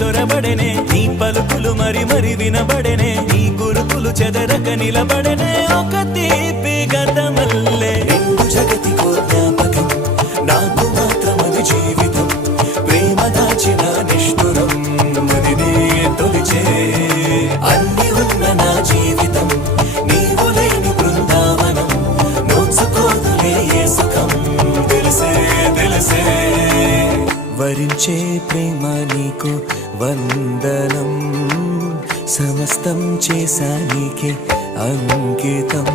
చొరబడెనే నీ పలుకులు మరి మరి వినబడెనే నీ గురుకులు చెదరక నిలబడెనే ఒక తీపి గతమల్లే నిండు జగతికో జ్ఞాపకం నాకు మాత్రమది జీవితం ప్రేమ దాచిన నిష్ఠురం మదినే తొలిచే అన్ని ఉన్న నా జీవితం నీవు లేని బృందావనం నోచుకోదులే ఏ సుఖం తెలిసే తెలిసే వరించే ప్రేమ నీకు వందనం సమస్తం చేశా నీకే అంకితం